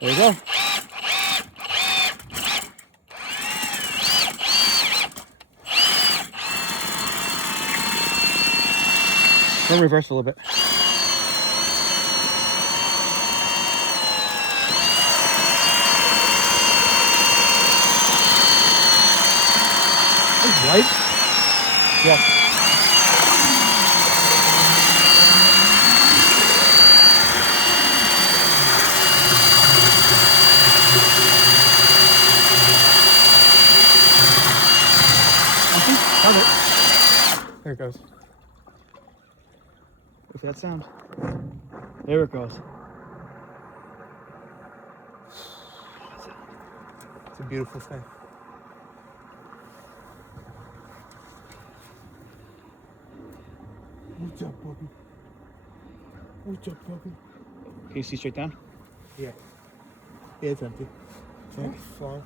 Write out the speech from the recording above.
There you go. Go reverse a little bit. Right? Yeah. There it goes. With that sound. There it goes. It's a beautiful thing. What's up, puppy? What's up, puppy? Can you see straight down? Yeah. Yeah, it's empty. It's fine.